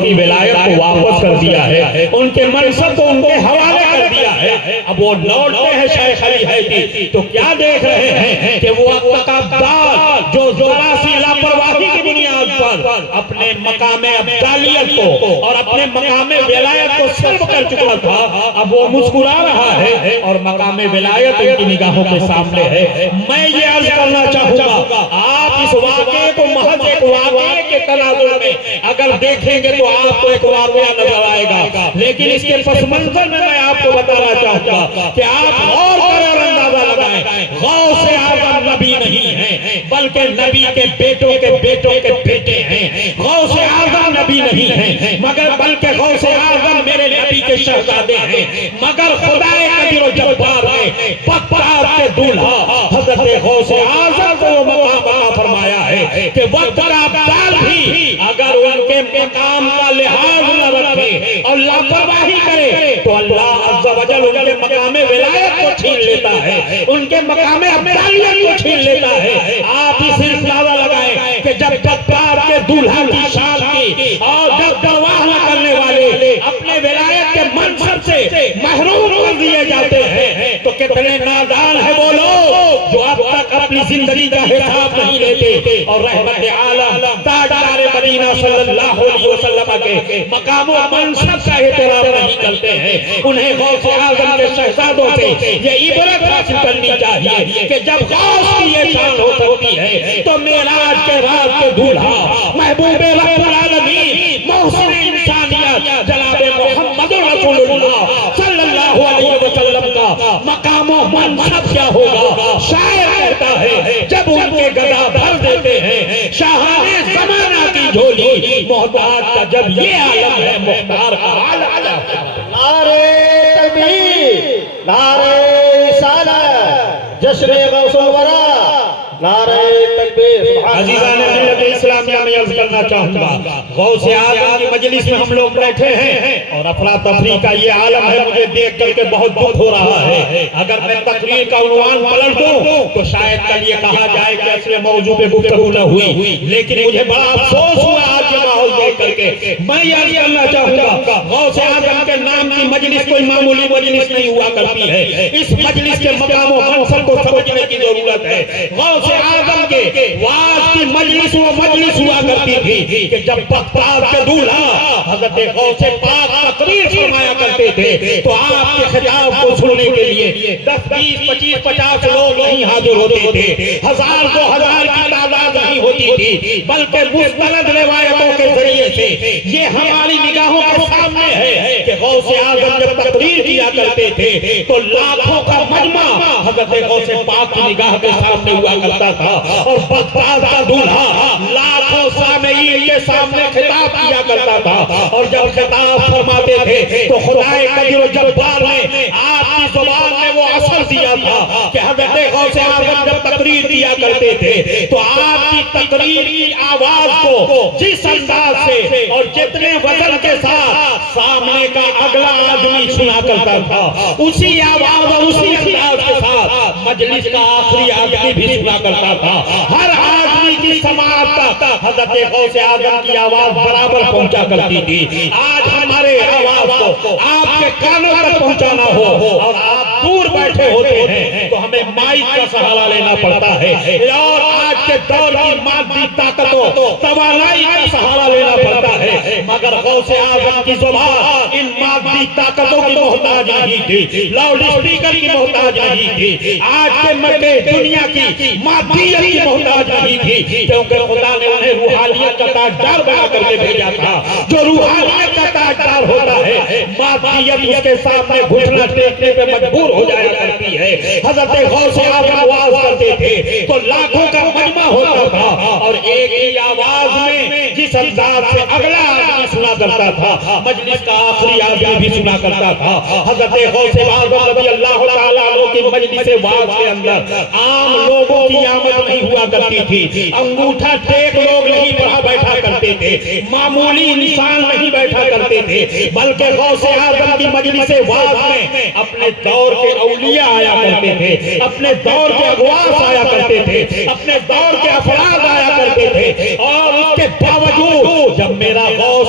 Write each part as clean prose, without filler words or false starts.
کی ولایت کو واپس کر دیا ہے، ان کے منصب کو ان کے حوالے کر دیا ہے۔ اب وہ لوٹتے ہیں شیخ علی حیدی تو کیا دیکھ رہے ہیں کہ وہ تقابدار جو ذرا سی لاپرواہی کی بنیاد پر اپنے مقام ابدالیت کو اور اپنے مقام ولایت کو سلب کر چکا تھا، اب وہ مسکرا رہا ہے اور مقام ولایت ان کی نگاہوں کے سامنے ہے۔ میں یہ عرض کرنا چاہوں گا، آپ اس واقعے کو محض ایک واقعے کے تناظر میں اگر دیکھیں گے تو آپ کو ایک واقعہ نظر آئے گا، لیکن اس کے پس منظر میں آپ کو بتانا چاہوں گا کہ آپ غور کریں اور اندازہ لگائیں، غوث اعظم نبی نہیں ہیں بلکہ نبی کے بیٹوں کے بیٹوں کے بیٹے ہیں۔ غوث اعظم نبی نہیں ہیں مگر بلکہ غوث اعظم میرے نبی کے شہزادے ہیں، مگر خدا قدیر و جبار نے پتار کے دولہا حضرت غوث اعظم کو وہ مقام عطا فرمایا ہے کہ وقت کا ابدال بھی اگر ان کے مقام کا لحاظ نہ رکھے اور لاپرواہی کرے تو اللہ عز و جل ان کے مقام ولایت کو چھین لیتا ہے، ان کے مقام ابدالیت کو چھین لیتا ہے۔ آپ اس اندازہ لگائیں کہ جب پتار کے دولہا کی شان کی اور جب پرواہ نہ کرنے والے اپنے ولایت کے منصب سے محروم کر دیے جاتے ہیں تو کتنے نادان ہیں وہ لوگ جو اب تک اپنی زندگی کا حساب نہیں لیتے اور رحمت عالم تاجدار مدینہ صلی اللہ علیہ وسلم کے مقام و منصب کا احترام نہیں کرتے ہیں۔ انہیں غوث اعظم کے شہزادوں سے یہ عبرت حاصل کرنی چاہیے کہ جب غوث کی یہ شان ہو سکتی ہے تو معراج کے رات کے دولہا محبوب رب العالمین محسن انسانیت جناب محمد رسول اللہ صلی اللہ علیہ وسلم کا مقام و منصب کیا ہوگا؟ شاعر کہتا ہے جب ان کے گدا بھر دیتے ہیں شاہانے زمانہ کی جھولی، محتاج کا جب یہ عالم ہے مختار کا حال آیا۔ نعرہ تکبیر، نعرہ رسالت، جشن غوث الورا، نعرہ تکبیر۔ عزیزان ملت اسلامیہ میں عرض کرنا چاہوں گا، غوث اعظم کی مجلس میں ہم لوگ بیٹھے ہیں اور افراتفری کا یہ عالم ہے، مجھے دیکھ کر کے بہت دکھ ہو رہا ہے۔ اگر میں تقریر کا عنوان پلٹ دوں تو شاید کل یہ کہا جائے کہ اصل موضوع پہ گفتگو نہ ہوئی، لیکن مجھے بڑا افسوس ہوا آج یہ ماحول دیکھ کر کے۔ میں یہ عرض کرنا چاہوں گا، غوث اعظم کے نام کی مجلس کوئی معمولی مجلس نہیں ہوا کرتی ہے، اس مجلس کے مقام و منصب کو سمجھنے کی ضرورت ہے۔ غوث اعظم کے واعظ کی مجلس وہ مجلس ہوا کرتی تھی کہ جب بغداد کے دولہا حضرت غوث پاک تقریر فرمایا کرتے تھے تو آپ کے خطاب کو سننے کے لیے 10 20 25 50 لوگ نہیں حاضر ہوتے تھے، 1000 2000 کی تعداد نہیں ہوتی تھی، بلکہ مستند روایتوں کے ذریعے سے یہ ہماری نگاہوں کے سامنے ہے کہ غوث اعظم جب تقریر کیا کرتے تھے تو لاکھوں کا مجمع حضرت غوث پاک کی نگاہ کے سامنے ہوا کرتا تھا اور بغداد کا دولہا لاکھوں سامعین کے سامنے خطاب کیا کرتا تھا، اور جب خطاب فرماتے تھے تو خدائے قدیر و جبار نے آپ کی زبان میں وہ اثر دیا تھا کہ حضرت غوث اعظم جب تقریر کیا کرتے تھے تو آپ کی تقریر کی آواز کو جس انداز سے اور جتنے وزن کے ساتھ سامنے کا اگلا آدمی سنا کرتا تھا، اسی آواز اور اسی انداز کے ساتھ مجلس کا آخری آدمی بھی سنا کرتا تھا۔ ہر آدمی کی سماعت تک حضرت غوث اعظم کی آواز برابر پہنچا کرتی تھی۔ آج ہمارے آواز کو آپ کے کانوں تک پہنچانا ہو اور آپ دور بیٹھے ہوتے ہیں تو ہمیں مائک کا سہارا لینا پڑتا ہے، اور آج کے دور کی مادی طاقتوں توانائی کا سہارا لینا پڑتا ہے، مگر غوث اعظم کی زبان ان مادی طاقتوں کی محتاج نہیں تھی، لاؤڈ اسپیکر کی محتاج نہیں تھی، آج کے مکے دنیا کی مادیت کی محتاج نہیں تھی، کیونکہ خدا نے انہیں روحانیت کا تاجدار بنا کر کے بھیجا تھا۔ جو روحانیت کا تاجدار ہوتا ہے مادیت اس کے سامنے گھٹنا ٹیکنے پہ مجبور ہو جایا کرتی ہے۔ حضرت غوث اعظم واز کرتے تھے تو لاکھوں کا مجمع ہوتا تھا اور ایک ہی آواز میں جس انداز سے اگلا آدمی سنا کرتا تھا مجلس کا آخری آدمی بھی سنا کرتا تھا۔ حضرت غوث اعظم رضی اللہ تعالیٰ عنہ کی مجلس واز کے اندر عام لوگوں کی آمد نہیں ہوا کرتی تھی، انگوٹھا ٹیک لوگ نہیں بیٹھا کرتے تھے، معمولی انسان نہیں بیٹھا کرتے تھے، بلکہ غوث اعظم کی مجلس واز میں اپنے دور کے اولیاء آیا کرتے تھے، اپنے دور کے اغواس آیا کرتے تھے، اپنے دور کے افراد آیا کرتے تھے، اور اس کے باوجود جب میرا غوث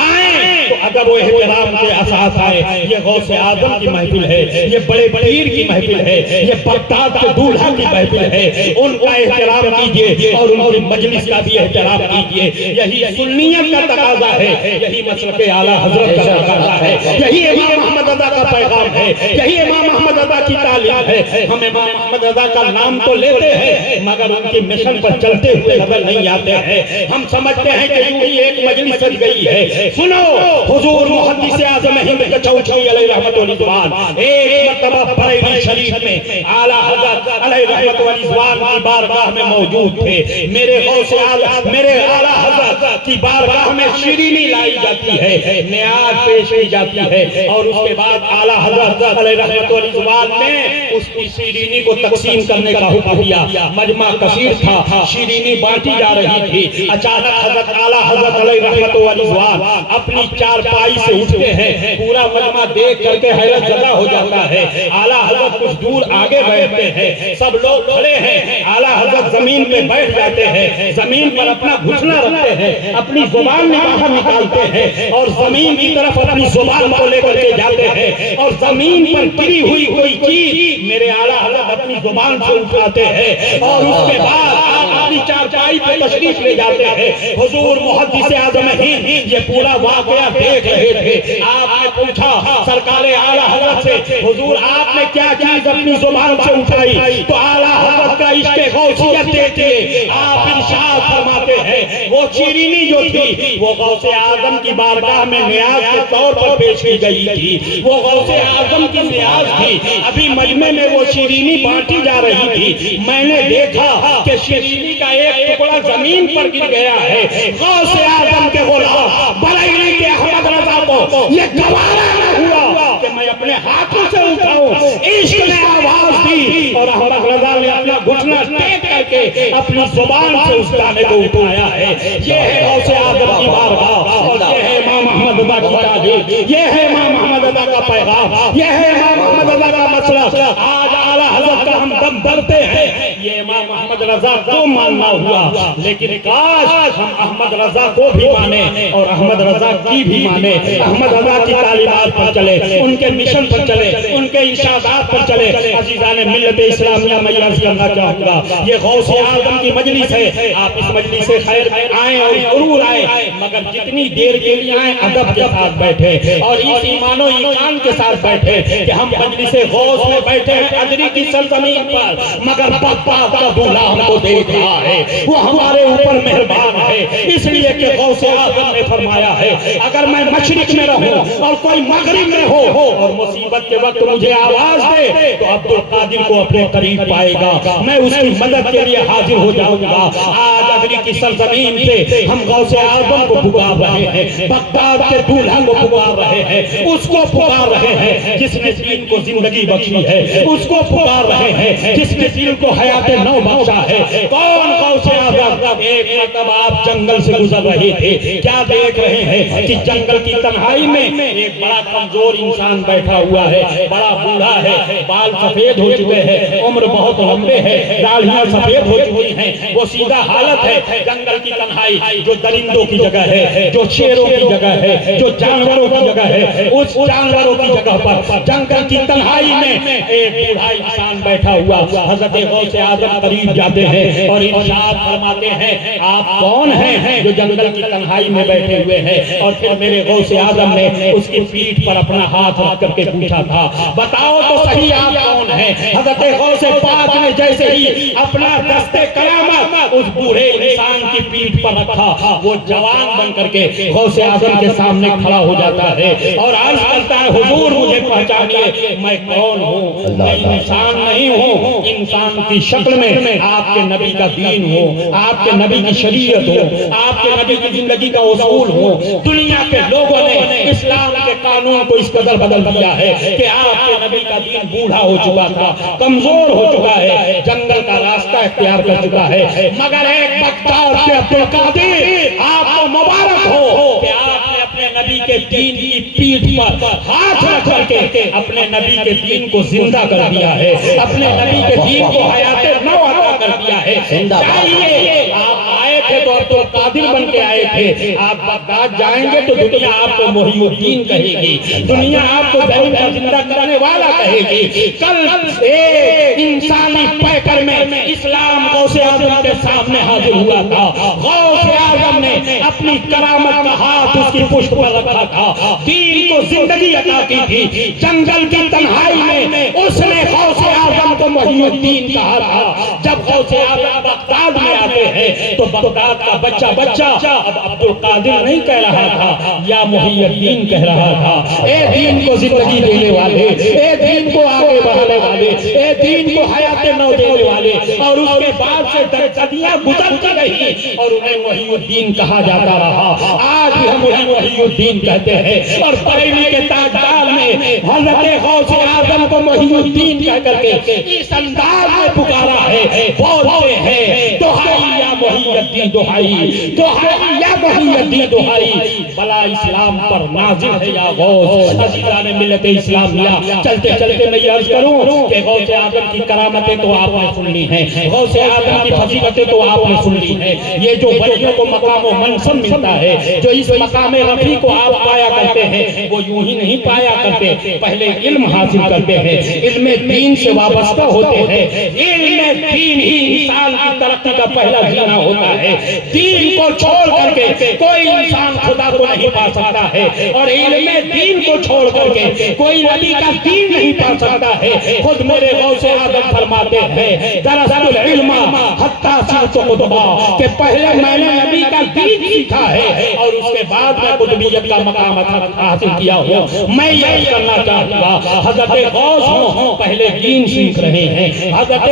آئیں تو اگر وہ احترام کے اساس آئے، یہ غوث اعظم کی محفل ہے، یہ بڑے پیر کی محفل ہے، یہ بغداد کے دولہا کی محفل ہے، ان کا احترام کیجئے اور ان کی مجلس کا بھی احترام کیجئے۔ یہی سنیت کا تقاضا ہے، یہی مسلک اعلیٰ حضرت کا تقاضا ہے، یہی امام احمد رضا کا پیغام ہے، یہی امام احمد رضا کی تعلیم ہے۔ ہم امام احمد رضا کا نام تو لیتے ہیں مگر ان کی مشن پر چلتے ہوئے نظر نہیں آتے ہیں۔ ہم سمجھتے ہیں کہ یوں ہی ایک مجلس سج گئی ہے۔ سنو، حضور محدث اعظم ہند کے چوتھی علیہ رحمت و رضوان ایک مرتبہ بریلی شریف میں اعلیٰ حضرت علیہ رحمت و رضوان کی بارگاہ میں موجود تھے۔ میرے غوث اعظم، میرے اعلیٰ حضرت کی بارگاہ میں شیرینی لائی جاتی ہے، نیاز پیش کی جاتی ہے، اور اس کے بعد اعلیٰ حضرت علیہ رحمت و رضوان نے اس کی شیرینی کو تقسیم کرنے کا حکم دیا۔ مجمع کثیر تھا، شیرینی بانٹی جا رہی تھی، اچانک حضرت اعلیٰ حضرت علیہ رحمت و رضوان اپنی چارپائی سے اٹھتے ہیں، پورا مجمع دیکھ کر کے حیرت زدہ ہو جاتا ہے۔ اعلیٰ حضرت کچھ دور آگے بیٹھتے ہیں، سب لوگ کھڑے ہیں، اعلیٰ حضرت زمین پہ بیٹھ جاتے ہیں، زمین پر اپنا گھٹنا رکھتے ہیں، اپنی زبان باہر نکالتے ہیں اور زمین کی طرف اپنی زبان کو لے کر کے جاتے ہیں، اور زمین پر گری ہوئی کوئی چیز میرے اعلیٰ حضرت اپنی زبان سے اٹھاتے ہیں، اور اس کے بعد آپ اپنی چارپائی پہ تشریف لے جاتے ہیں۔ حضور محدث اعظم ہند یہ پورا واقعہ دیکھ رہے تھے۔ آپ نے پوچھا سرکار اعلیٰ حضرت سے، حضور آپ نے کیا چیز اپنی زبان سے اٹھائی؟ تو اعلیٰ حضرت کا عشق غوثیت دیکھیے، آپ ارشاد فرماتے ہیں وہ شیرینی جو تھی وہ غوث اعظم کی بارگاہ میں نیاز کے طور پر پیش کی گئی تھی، وہ غوث اعظم کی نیاز تھی۔ ابھی مجمع میں وہ شیرینی بانٹی جا رہی تھی، میں نے دیکھا کہ شیرینی کا ایک ٹکڑا زمین پر گر گیا ہے۔ غوث اعظم کے غلام بریلی کے احمد رضا کو یہ گوارا نہ ہوا کہ میں اپنے ہاتھوں سے اٹھاؤں، عشق نے آواز دی اور احمد رضا نے اپنا گھٹنا ٹیک کر کے اپنی زبان سے اس دانے کو اٹھایا ہے۔ یہ ہے غوث اعظم کی بارگاہ، اور یہ ہے امام احمد رضا کی تعلیم، یہ ہے امام احمد رضا کا پیغام، یہ ہے امام احمد رضا کا مسئلہ۔ آج اعلیٰ حضرت کا ہم دم بھرتے ہیں، یہ امام احمد رضا کو ماننا ہوا، لیکن کاش ہم احمد رضا کو بھی مانیں اور احمد رضا کی بھی مانیں، احمد رضا کی تعلیمات پر چلے، ان کے مشن پر چلے، ان کے ارشادات پر چلے۔ عزیزان ملت اسلامیہ میں عرض کرنا چاہوں گا، یہ غوث اعظم کی مجلس ہے، آپ اس مجلس سے خیر میں آئیں اور ضرور آئیں، مگر جتنی دیر کے لیے آئیں ادب کے ساتھ بیٹھے اور اس ایمان و ایمان کے ساتھ بیٹھے کہ ہم مجلس غوث میں بیٹھے ہیں ادری کی سرزمین پر، مگر بغداد کا دولہا ہم کو دیکھ رہا ہے، وہ ہمارے اوپر مہربان ہے، اس لیے کہ غوث اعظم نے فرمایا ہے اگر میں مشرق میں رہوں اور کوئی مغرب میں ہو اور مصیبت کے وقت مجھے آواز دے تو عبد القادر کو اپنے قریب پائے گا، میں اس کی مدد کے لیے حاضر ہو جاؤں گا۔ آج ادری کی سرزمین سے ہم غوث اعظم کو پکار رہے ہیں، بغداد کے دولہا کو پکار رہے ہیں، اس کو پکار رہے ہیں جس نے دین کو زندگی بخشی ہے، اس کو پکار رہے ہیں جس نے دل کو حیات نو بخشا ہے۔ کون غوث اعظم؟ ایک مرتبہ آپ جنگل سے گزر رہے تھے، کیا دیکھ رہے ہیں کہ جنگل کی تنہائی میں ایک بڑا کمزور انسان بیٹھا ہوا ہے، بڑا بوڑھا ہے، بال سفید ہو چکے ہیں، عمر بہت لمبے ہے، داڑھیاں سفید ہو چکی ہیں، وہ سیدھا حالت ہے جنگل کی تنہائی جو درندوں کی جگہ ہے، جو شیروں کی جگہ ہے، جو جانوروں کی جگہ ہے، اس جانوروں کی جگہ پر جنگل کی تنہائی میں ایک بوڑھا انسان بیٹھا ہوا۔ حضرت غوث اعظم قریب جاتے ہیں اور ارشاد فرماتے ہیں آپ کون ہیں جو جنگل کی تنہائی میں بیٹھے ہوئے ہیں؟ اور پھر میرے غوث اعظم نے اس کی پیٹھ پر اپنا ہاتھ رکھ کر کے پوچھا تھا بتاؤ تو صحیح آپ کون ہیں؟ حضرت غوث پاک نے جیسے ہی اپنا دستے کرامت اس بوڑھے انسان کی پیٹھ پر رکھا، وہ جوان بن کر کے غوث اعظم کے سامنے کھڑا ہو جاتا ہے اور عرض کرتا ہے حضور مجھے پہچانیے میں کون ہوں؟ میں انسان نہیں ہوں، انسان کی شکل میں آپ کے نبی کا دین ہو، آپ کے نبی کی شریعت ہو، آپ کے نبی کی زندگی کا اصول ہو۔ دنیا کے لوگوں نے اسلام کے قانون کو اس قدر بدل دیا ہے کہ آپ کے نبی کا دین بوڑھا ہو چکا تھا، کمزور ہو چکا ہے، جنگل کا راستہ اختیار کر چکا ہے، مگر ایک بغداد کے عبد القادر آپ کو مبارک ہو کہ آپ نے اپنے نبی کے دین کی پیٹھ پر ہاتھ رکھ کر کے اپنے نبی کے دین کو زندہ کر دیا ہے، اپنے نبی کے دین کو حیات نو عطا کر دیا ہے۔ چاہیے آپ آئے تھے تو عبد القادر بن کے آئے تھے. آپ بغداد جائیں گے تو دنیا آپ کو محی الدین کہے گی, دنیا آپ کو زندہ کرنے والا کہے گی. کل ایک انسانی پیکر میں اسلام غوث اعظم کے سامنے حاضر ہوا تھا. غوث اعظم نے اپنی کرامت کا ہاتھ اس کی پشت پر رکھا تھا, دین کو زندگی عطا کی تھی. جنگل کی تنہائی میں اس نے غوث اعظم کو محی الدین کہا تھا. جب غوث اعظم بغداد میں آتے ہیں تو بغداد کا بچہ اب عبد القادر نہیں کہہ رہا تھا, یا محی الدین کہہ رہا تھا. اے دین کو زندگی دینے والے, اے دین کو آگے بڑھانے والے, اے دین کو حیات نو دینے والے. اور اس کے بعد سے صدیاں گزرتی رہی اور انہیں محی الدین کہا جاتا رہا. آج بھی ہم انہیں محی الدین کہتے ہیں. اور بریلی کے تاجدار میں حضرت غوث اعظم کو محی الدین کہہ کر کے اس انداز میں پکارا ہے, بولتے ہیں دہائی یا محی الدین دہائی, دہائی یا محی الدین دہائی, بلا اسلام پر نازل ہے یا غوث. عزیزان ملت اسلامیہ, چلتے چلتے میں یہ عرض کروں کہ غوث اعظم کی کرامتیں تو آپ نے سن لی ہیں, غوث اعظم کی فضیلتیں تو آپ نے سن لی ہیں. یہ جو ولیوں کو مقام و منصب ملتا ہے, جو اس مقام رفیع کو آپ پایا کرتے ہیں, وہ یوں ہی نہیں پایا کرتے. پہلے علم حاصل کرتے ہیں, علم دین سے وابستہ ہوتے ہیں. علم دین ہی انسان کی ترقی کا پہلا زینہ ہوتا ہے. دین کو چھوڑ کر کے کوئی انسان خدا کو نہیں پا سکتا ہے, اور علم دین کو چھوڑ کر کے کوئی نبی کا دین نہیں پا سکتا ہے. خود میرے غوث اعظم فرماتے ہیں درست العلم حتی صرت قطبہ, کہ پہلے میں نے نبی کا دین سیکھا ہے اور اس کے بعد میں قطبیت کا مقام حاصل کیا ہوں. میں یہ کرنا چاہتا ہوں حضرت غوث ہوں پہلے دین سیکھ رہے ہیں, حضرت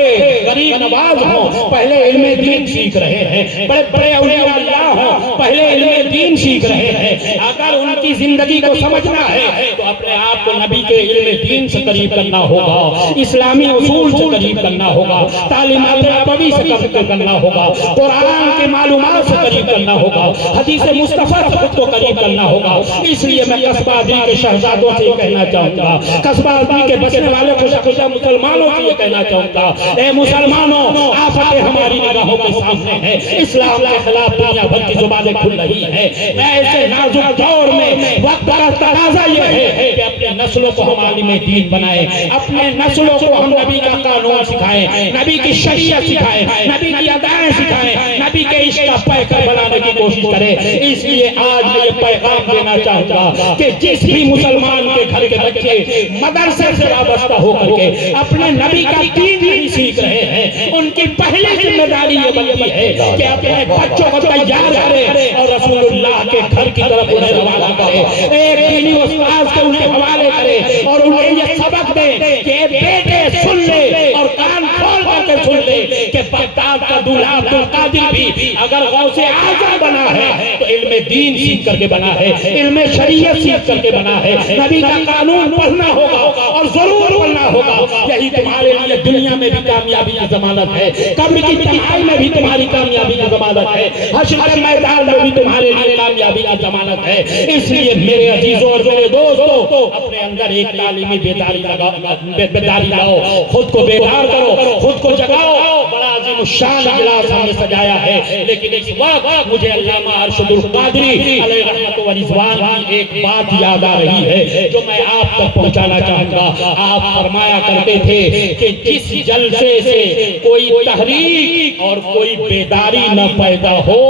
غریب نواز ہوں پہلے علم دین سیکھ رہے ہیں, بڑے بڑے اولیاء اللہ ہوں پہلے علم دین سیکھ رہے ہیں. اگر ان کی زندگی کو سمجھنا ہے تو اپنے آپ کو نبی کے علم دین سے قریب کرنا ہوگا, اسلامی اصول سے قریب کرنا ہوگا, تعلیمات نبوی سے قریب کرنا ہوگا, قرآن کی معلومات سے قریب کرنا ہوگا, حدیث مصطفیٰ سے خود کو قریب کرنا ہوگا. اس لیے میں قصبہ آبی کے شہزادوں سے یہ کہنا چاہوں گا, قصبہ آبی کے بسنے والے خوشخوشہ مسلمانوں سے یہ کہنا چاہوں گا, اے مسلمانوں, آفتیں ہماری نگاہوں کے سامنے ہیں. اسلام کے خلاف دنیا بھر کی زبانیں کھل رہی ہیں. ایسے نازک دور میں وقت کا تقاضا یہ ہے کہ اپنے نسلوں کو ہم عالم دین بنائیں, اپنے نسلوں کو ہم نبی کا قانون سکھائیں, نبی کی شریعت سکھائیں, نبی کی ادائیں سکھائیں, نبی کے عشق کا پیکر بنانے کی کوشش کریں. اس لیے آج میں یہ پیغام دینا چاہوں گا کہ جس بھی مسلمان کے گھر کے بچے مدرسے سے وابستہ ہو کر کے اپنے نبی کا دین نہیں سیکھ رہے ہیں, ان کی پہلی ذمہ داری یہ بنتی ہے کہ اپنے بچوں کو تیار کرے اور رسول اللہ کے گھر کی طرف انہیں روانہ کرے, ایک دینی استاذ کو انہیں حوالے کرے اور انہیں یہ سبق دے کہ بیٹے سن لے اور کان کھول کر کے سن لے کہ بغداد کا دولہا عبد القادر بھی اگر غوث اعظم بنا ہے تو علم دین سیکھ کر کے بنا ہے, علم شریعت سیکھ کر کے بنا ہے. نبی کا قانون پڑھنا ہوگا اور ضرور پڑھنا ہوگا. یہی تمہارے لیے دنیا میں بھی کامیابی کی ضمانت ہے, قبر کی تنہائی میں بھی تمہاری کامیابی کی ضمانت ہے, حشر کے میدان میں بھی تمہارے لیے کامیابی کی ضمانت ہے. اس لیے میرے عزیزوں اور میرے دوستوں, اپنے اندر ایک تعلیمی بیداری لاؤ, خود کو بیدار کرو, خود کو جگاؤ. بڑا عظیم الشان اجلاس ہم نے سجایا ہے, لیکن اس وقت مجھے علامہ ارشد القادری علیہ رحمت و رضوان کی ایک بات یاد آ رہی ہے جو میں آپ تک پہنچانا چاہوں گا. آپ فرمایا کرتے تھے کہ جس جلسے سے کوئی تحریک اور کوئی بیداری نہ پیدا ہو,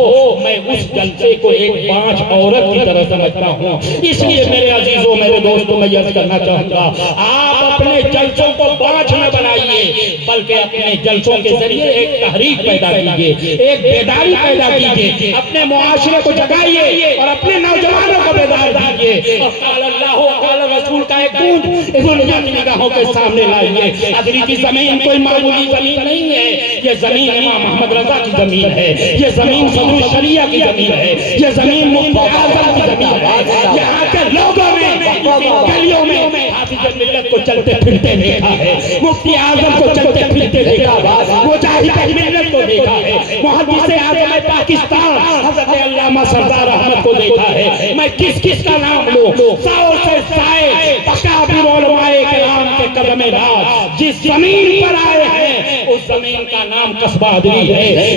میں اس جلسے کو ایک بانجھ عورت کی طرح سمجھتا ہوں. اس لیے میرے عزیزوں میرے دوستوں میں یہ کرنا چاہوں گا, آپ اپنے جلسوں کو بانجھ نہ بنائیے بلکہ اپنے جلسوں کے ذریعے ایک تحریک پیدا کیجیے, ایک بیداری پیدا کیجیے, اپنے معاشرے کو جگائیے اور اپنے نوجوانوں کو بیدار کیجیے اور قال اللہ و قال رسول کا ایک گونج دنیا کی نگاہوں کے سامنے لائیے. ادری کی زمین کوئی معمولی زمین نہیں ہے, یہ زمین امام محمد رضا کی زمین ہے, یہ زمین صدر الشریعہ کی زمین ہے, یہ زمین مفتی اعظم کی زمین ہے. یہاں کے لوگوں نے گلیوں میں حافظ ملت کو چلتے پھرتے دیکھا ہے, مفتی اعظم کو چلتے پھرتے دیکھا ہے, مجاہد ملت کو دیکھا ہے, محدث اعظم پاکستان حضرت علامہ سردار احمد کو دیکھا ہے. میں کس کا نام لوں, سو سے اکابر علماء کرام کے قدم راست جس زمین پر آئے ہیں اس میں ان کا نام قصبہ ادری ہے،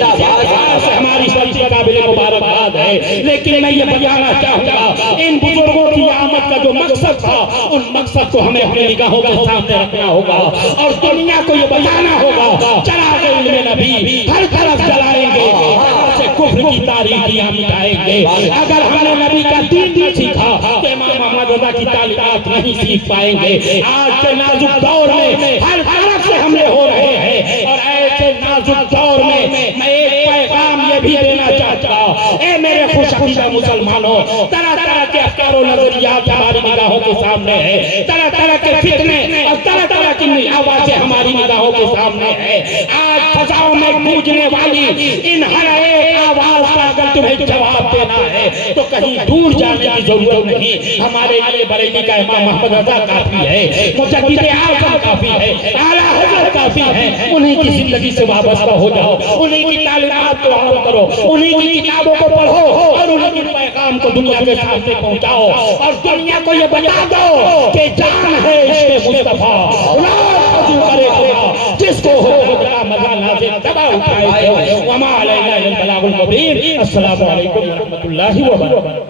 سے ہماری سلطی قابل مبارکباد ہے۔ لیکن میں یہ بتانا چاہوں گا ان بزرگوں کی آمد کا جو مقصد تھا، ان مقصد کو ہمیں اپنی نگاہوں کے سامنے رکھنا ہوگا اور دنیا کو یہ بتانا ہوگا چراغ علم نبی ہر طرف جلائیں گے، یہاں سے کفر کی تاریخیاں مٹائیں گے۔ اگر ہم نے نبی کا دین نہ سیکھا تو امام احمد رضا کی تعلیمات نہیں سیکھ پائیں گے۔ آج کے نازک دور میں ہر طرف سے حملے ہو رہے ہیں، اور ایسے نازک دور میں میں ایک پیغام یہ بھی دینا چاہتا ہوں، اے میرے خوش عقیدہ مسلمانوں، طرح طرح کے افکار و نظریات ہماری نگاہوں کے سامنے ہے، طرح طرح کے فتنے اور طرح طرح کی آوازیں ہماری نگاہوں کے سامنے ہے۔ آج فضاؤں میں گونجنے والی ان ہر ایک آواز کا اگر تمہیں جواب دینا ہے تو کہیں دور جانے کی ضرورت نہیں۔ ہمارے لیے بریلی کا امام محمد رضا کافی ہے، مجدد اعظم کافی ہے، اعلیٰ حضرت کافی ہے۔ انہیں کی زندگی سے وابستہ ہو جاؤ، انہیں کی تعلیمات کو عمل کرو، انہیں کی کتابوں کو پڑھو اور انہیں کے پیغام کو دنیا کے سامنے پہنچاؤ، اور دنیا کو یہ بتا دو کہ جان ہے عشق مصطفیٰ، کرے خدا جس کو ہو کا مزہ نازل دبا اٹھائے۔ وما علینا الا البلاغ المبین۔ السلام علیکم ورحمۃ اللہ وبرکاتہ۔